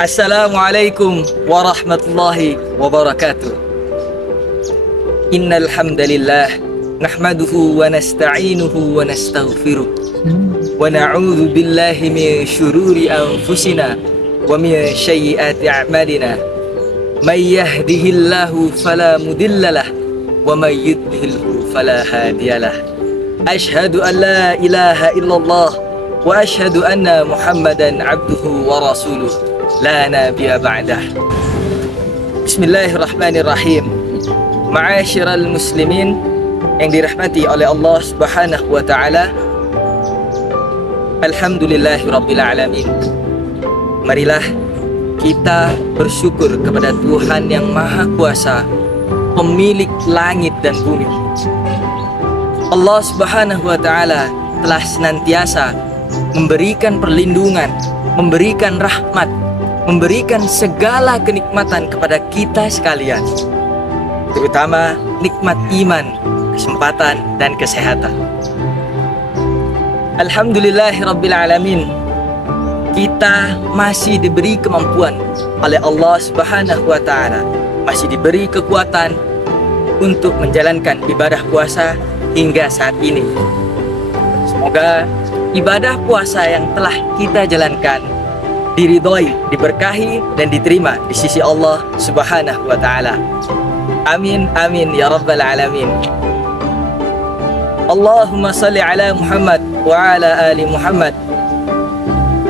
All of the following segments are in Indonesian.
Assalamualaikum warahmatullahi wabarakatuh. Innal hamdalillah nahmaduhu wa nasta'inuhu wa nastaghfiruh wa na'udzu billahi min syururi anfusina wa min sayyiati a'malina. May yahdihillahu fala mudhillalah wa may yudhlilhu fala hadiyalah. Asyhadu an la ilaha illallah wa asyhadu anna Muhammadan abduhu wa rasuluh la nabiyya ba'dah. Bismillahirrahmanirrahim. Ma'asyiral muslimin yang dirahmati oleh Allah Subhanahu wa taala. Alhamdulillahirabbil alamin. Marilah kita bersyukur kepada Tuhan yang Maha Kuasa, pemilik langit dan bumi. Allah Subhanahu wa taala telah senantiasa memberikan perlindungan, memberikan rahmat, memberikan segala kenikmatan kepada kita sekalian, terutama nikmat iman, kesempatan, dan kesehatan. Alhamdulillahirabbil alamin. Kita masih diberi kemampuan oleh Allah Subhanahu wa taala, masih diberi kekuatan untuk menjalankan ibadah puasa hingga saat ini. Semoga ibadah puasa yang telah kita jalankan diridhoi, diberkahi, dan diterima di sisi Allah Subhanahu wa taala. Amin amin ya rabbal alamin. Allahumma salli ala Muhammad wa ala ali Muhammad.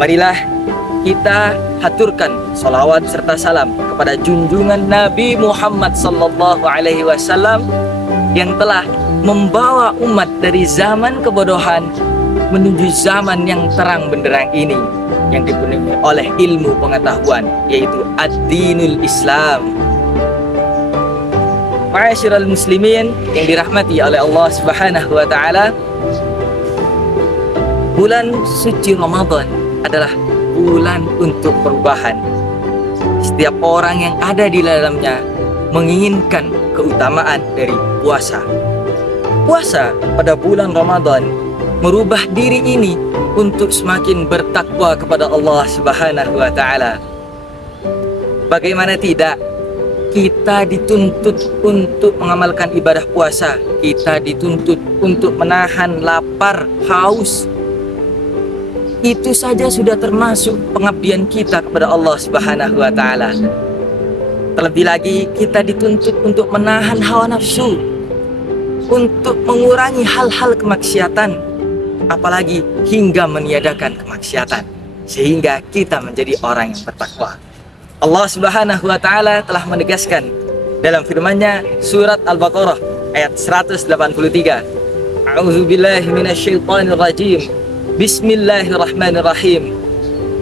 Marilah kita haturkan salawat serta salam kepada junjungan Nabi Muhammad sallallahu alaihi wasallam yang telah membawa umat dari zaman kebodohan menuju zaman yang terang benderang ini, yang dipenuhi oleh ilmu pengetahuan, yaitu ad-dinul Islam. Ma'asyiral muslimin yang dirahmati oleh Allah Subhanahu wa taala, bulan suci Ramadan adalah bulan untuk perubahan. Setiap orang yang ada di dalamnya menginginkan keutamaan dari puasa. Puasa pada bulan Ramadan merubah diri ini untuk semakin bertakwa kepada Allah Subhanahu wa taala. Bagaimana tidak, kita dituntut untuk mengamalkan ibadah puasa. Kita dituntut untuk menahan lapar, haus. Itu saja sudah termasuk pengabdian kita kepada Allah Subhanahu wa taala. Terlebih lagi kita dituntut untuk menahan hawa nafsu, untuk mengurangi hal-hal kemaksiatan, apalagi hingga meniadakan kemaksiatan, sehingga kita menjadi orang yang bertakwa. Allah Subhanahu wa taala telah menegaskan dalam firman-Nya surat Al-Baqarah ayat 183. A'udzubillahi minasyaitonir rajim. Bismillahirrahmanirrahim.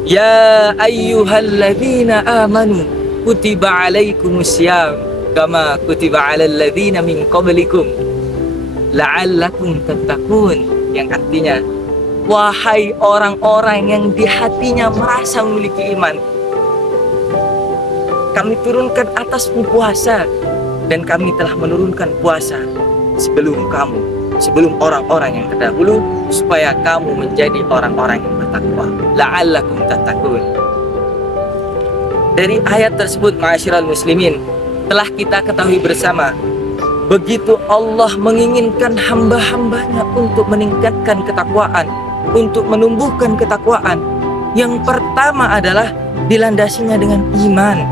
Ya ayyuhalladzina amanu kutiba alaikumussyam kama kutiba alal ladzina min qablikum la'allakum tattaqun, yang artinya, wahai orang-orang yang di hatinya merasa memiliki iman, kami turunkan atasmu puasa, dan kami telah menurunkan puasa sebelum kamu, sebelum orang-orang yang terdahulu, supaya kamu menjadi orang-orang yang bertakwa. La'allakum tattaqun. Dari ayat tersebut, ma'asyiral muslimin, telah kita ketahui bersama, begitu Allah menginginkan hamba-hambanya untuk meningkatkan ketakwaan, untuk menumbuhkan ketakwaan, yang pertama adalah dilandasinya dengan iman,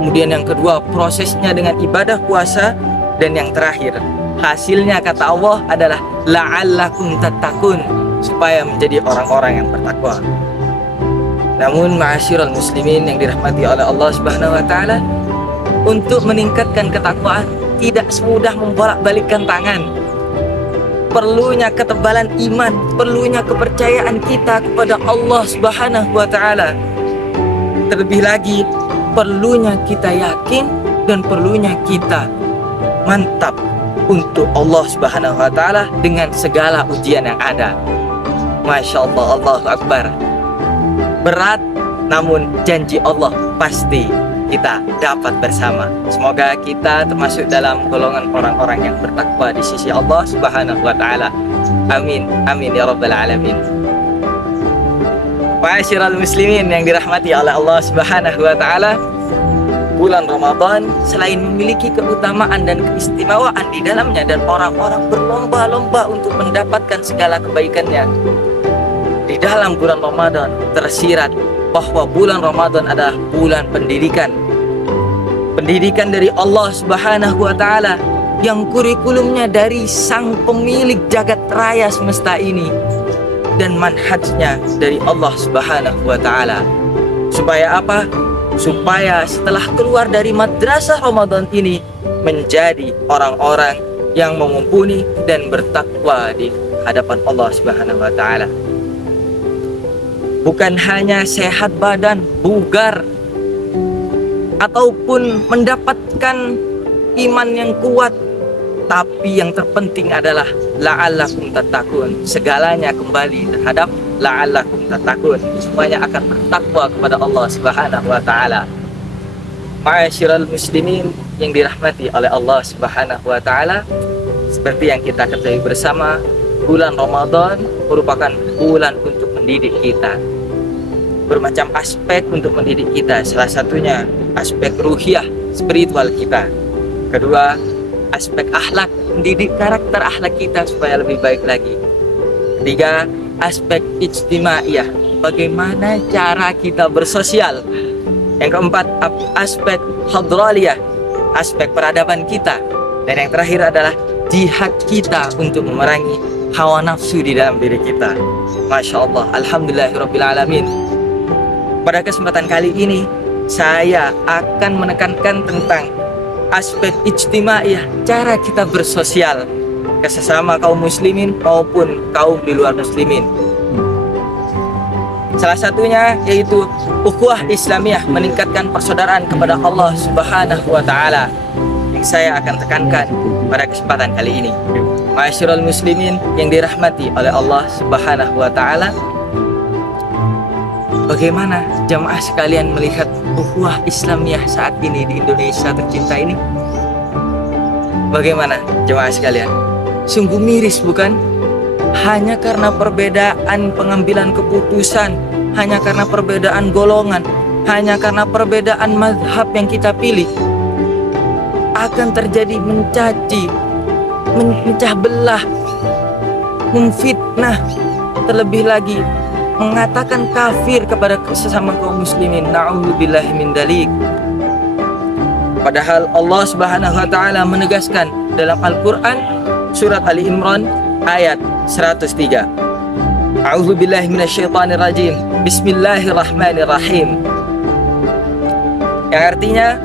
kemudian yang kedua prosesnya dengan ibadah puasa, dan yang terakhir hasilnya kata Allah adalah la'allakum tattaqun, supaya menjadi orang-orang yang bertakwa. Namun ma'asyiral muslimin yang dirahmati oleh Allah Subhanahu wa taala, untuk meningkatkan ketakwaan tidak semudah membolak-balikkan tangan. Perlunya ketebalan iman, perlunya kepercayaan kita kepada Allah Subhanahu wa taala. Terlebih lagi perlunya kita yakin dan perlunya kita mantap untuk Allah Subhanahu wa taala dengan segala ujian yang ada. Masya Allah, Allahu Akbar. Berat, namun janji Allah pasti kita dapat bersama. Semoga kita termasuk dalam golongan orang-orang yang bertakwa di sisi Allah Subhanahu wa taala. Amin, amin ya rabbal alamin. Ma'asyiral muslimin yang dirahmati oleh Allah Subhanahu wa taala, bulan Ramadan selain memiliki keutamaan dan keistimewaan di dalamnya dan orang-orang berlomba-lomba untuk mendapatkan segala kebaikannya, di dalam bulan Ramadan tersirat bahwa bulan Ramadan adalah bulan pendidikan. Pendidikan dari Allah Subhanahu wa taala yang kurikulumnya dari sang pemilik jagat raya semesta ini dan manhajnya dari Allah Subhanahu wa taala. Supaya apa? Supaya setelah keluar dari madrasah Ramadan ini menjadi orang-orang yang mumpuni dan bertakwa di hadapan Allah Subhanahu wa taala. Bukan hanya sehat badan, bugar, ataupun mendapatkan iman yang kuat, tapi yang terpenting adalah la'allakum tattaqun. Segalanya kembali terhadap la'allakum tattaqun. Semuanya akan bertakwa kepada Allah Subhanahu wa taala. Ma'asyiral muslimin yang dirahmati oleh Allah Subhanahu wa taala, seperti yang kita ketahui bersama, bulan Ramadan merupakan bulan untuk mendidik kita. Bermacam aspek untuk mendidik kita. Salah satunya aspek ruhiyah, spiritual kita. Kedua, aspek akhlak, mendidik karakter akhlak kita supaya lebih baik lagi. Ketiga, aspek ijtimaiyah, bagaimana cara kita bersosial. Yang keempat, aspek hadraliyah, aspek peradaban kita. Dan yang terakhir adalah jihad kita untuk memerangi hawa nafsu di dalam diri kita. Masya Allah, alhamdulillahirabbil alamin. Pada kesempatan kali ini saya akan menekankan tentang aspek ijtimaiyah, cara kita bersosial ke sesama kaum muslimin maupun kaum di luar muslimin. Salah satunya yaitu ukhuwah Islamiyah, meningkatkan persaudaraan kepada Allah Subhanahu wa taala, yang saya akan tekankan pada kesempatan kali ini. Ma'asyiral muslimin yang dirahmati oleh Allah Subhanahu wa taala, bagaimana jamaah sekalian melihat ukhuwah Islamiyah saat ini di Indonesia tercinta ini? Bagaimana jamaah sekalian? Sungguh miris bukan? Hanya karena perbedaan pengambilan keputusan, hanya karena perbedaan golongan, hanya karena perbedaan mazhab yang kita pilih, akan terjadi mencaci, memecah belah, memfitnah, terlebih lagi mengatakan kafir kepada sesama kaum muslimin. Na'udzubillahi min dzalik. Padahal Allah Subhanahu wa taala menegaskan dalam Al-Qur'an surat Ali Imran ayat 103. A'udzubillahi minasyaitonir rajim. Bismillahirrahmanirrahim. Yang artinya,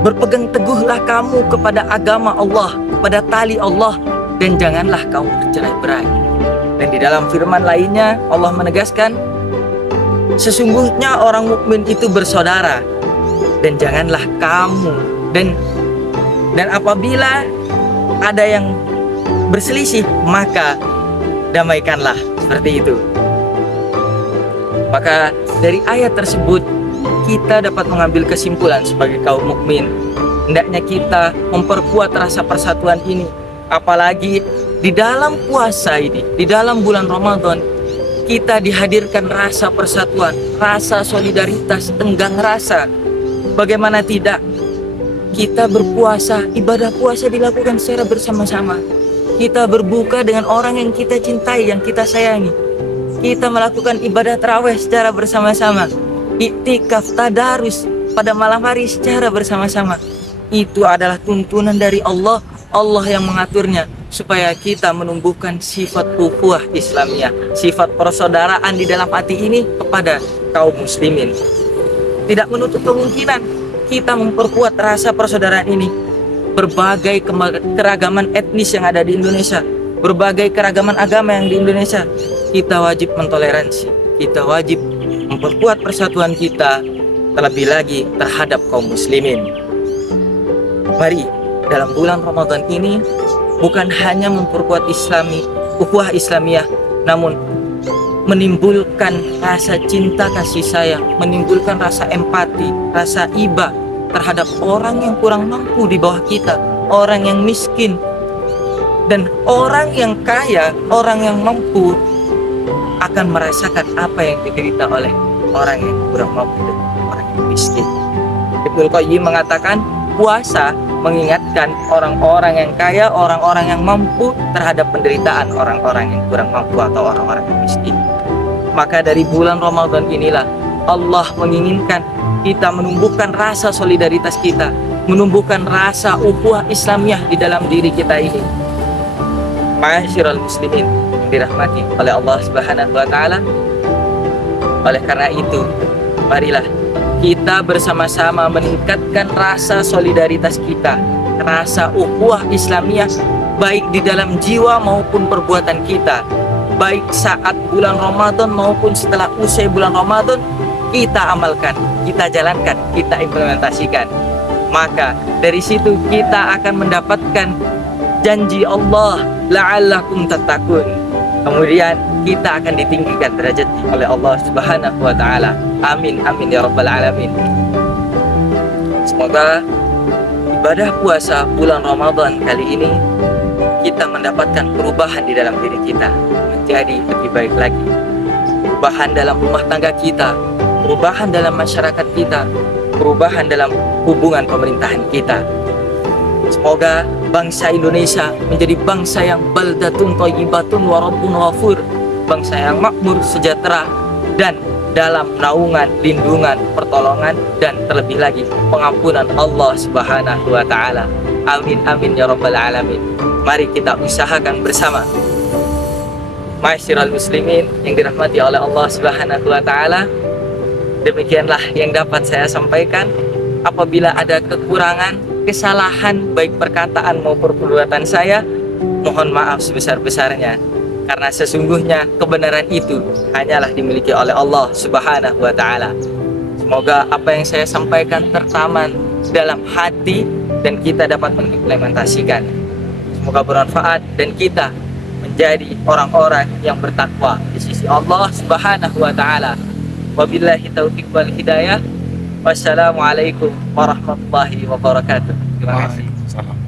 berpegang teguhlah kamu kepada agama Allah, kepada tali Allah, dan janganlah kamu bercerai-berai. Dan di dalam firman lainnya Allah menegaskan, sesungguhnya orang mukmin itu bersaudara, dan janganlah kamu dan apabila ada yang berselisih maka damaikanlah. Seperti itu. Maka dari ayat tersebut kita dapat mengambil kesimpulan sebagai kaum mukmin, hendaknya kita memperkuat rasa persatuan ini, apalagi di dalam puasa ini, di dalam bulan Ramadan, kita dihadirkan rasa persatuan, rasa solidaritas, tenggang rasa. Bagaimana tidak? Kita berpuasa, ibadah puasa dilakukan secara bersama-sama. Kita berbuka dengan orang yang kita cintai, yang kita sayangi. Kita melakukan ibadah tarawih secara bersama-sama. Iktikaf, tadarus pada malam hari secara bersama-sama. Itu adalah tuntunan dari Allah, Allah yang mengaturnya, supaya kita menumbuhkan sifat ukhuwah Islamiyah, sifat persaudaraan di dalam hati ini kepada kaum muslimin. Tidak menutup kemungkinan kita memperkuat rasa persaudaraan ini. Berbagai keragaman etnis yang ada di Indonesia, berbagai keragaman agama yang di Indonesia, kita wajib mentoleransi, kita wajib memperkuat persatuan kita, terlebih lagi terhadap kaum muslimin. Mari dalam bulan Ramadan ini bukan hanya memperkuat ukhuwah Islamiyah, namun menimbulkan rasa cinta kasih sayang, menimbulkan rasa empati, rasa iba terhadap orang yang kurang mampu di bawah kita, orang yang miskin, Dan orang yang kaya, orang yang mampu akan merasakan apa yang diderita oleh orang yang kurang mampu dan orang yang miskin. Ibnu Qayyim mengatakan puasa mengingatkan orang-orang yang kaya, orang-orang yang mampu terhadap penderitaan orang-orang yang kurang mampu atau orang-orang yang miskin. Maka dari bulan Ramadan inilah Allah menginginkan kita menumbuhkan rasa solidaritas kita, menumbuhkan rasa ukhuwah Islamiyah di dalam diri kita ini. Ma'asyiral muslimin yang dirahmati oleh Allah Subhanahu wa taala. Oleh karena itu, marilah kita bersama-sama meningkatkan rasa solidaritas kita, rasa ukhuwah Islamiyah baik di dalam jiwa maupun perbuatan kita. Baik saat bulan Ramadan maupun setelah usai bulan Ramadan, kita amalkan, kita jalankan, kita implementasikan. Maka dari situ kita akan mendapatkan janji Allah, la'allakum tattaqun. Kemudian kita akan ditinggikan derajatnya oleh Allah Subhanahu wa taala. Amin amin ya rabbal alamin. Semoga ibadah puasa bulan Ramadan kali ini kita mendapatkan perubahan di dalam diri kita menjadi lebih baik lagi. Perubahan dalam rumah tangga kita, perubahan dalam masyarakat kita, perubahan dalam hubungan pemerintahan kita. Semoga bangsa Indonesia menjadi bangsa yang baldatun thayyibatun wa rabbun ghafur, bangsa yang makmur, sejahtera, dan dalam naungan, lindungan, pertolongan, dan terlebih lagi pengampunan Allah Subhanahu wa taala. Amin amin ya rabbal alamin. Mari kita usahakan bersama. Ma'asyiral muslimin yang dirahmati oleh Allah Subhanahu wa taala, demikianlah yang dapat saya sampaikan. Apabila ada kekurangan, kesalahan baik perkataan maupun perbuatan saya, mohon maaf sebesar-besarnya, karena sesungguhnya kebenaran itu hanyalah dimiliki oleh Allah Subhanahu wa taala. Semoga apa yang saya sampaikan tertanam dalam hati dan kita dapat mengimplementasikan. Semoga bermanfaat dan kita menjadi orang-orang yang bertakwa di sisi Allah Subhanahu wa taala. Wabillahi taufiq wal hidayah. Wassalamualaikum warahmatullahi wabarakatuh. Terima kasih.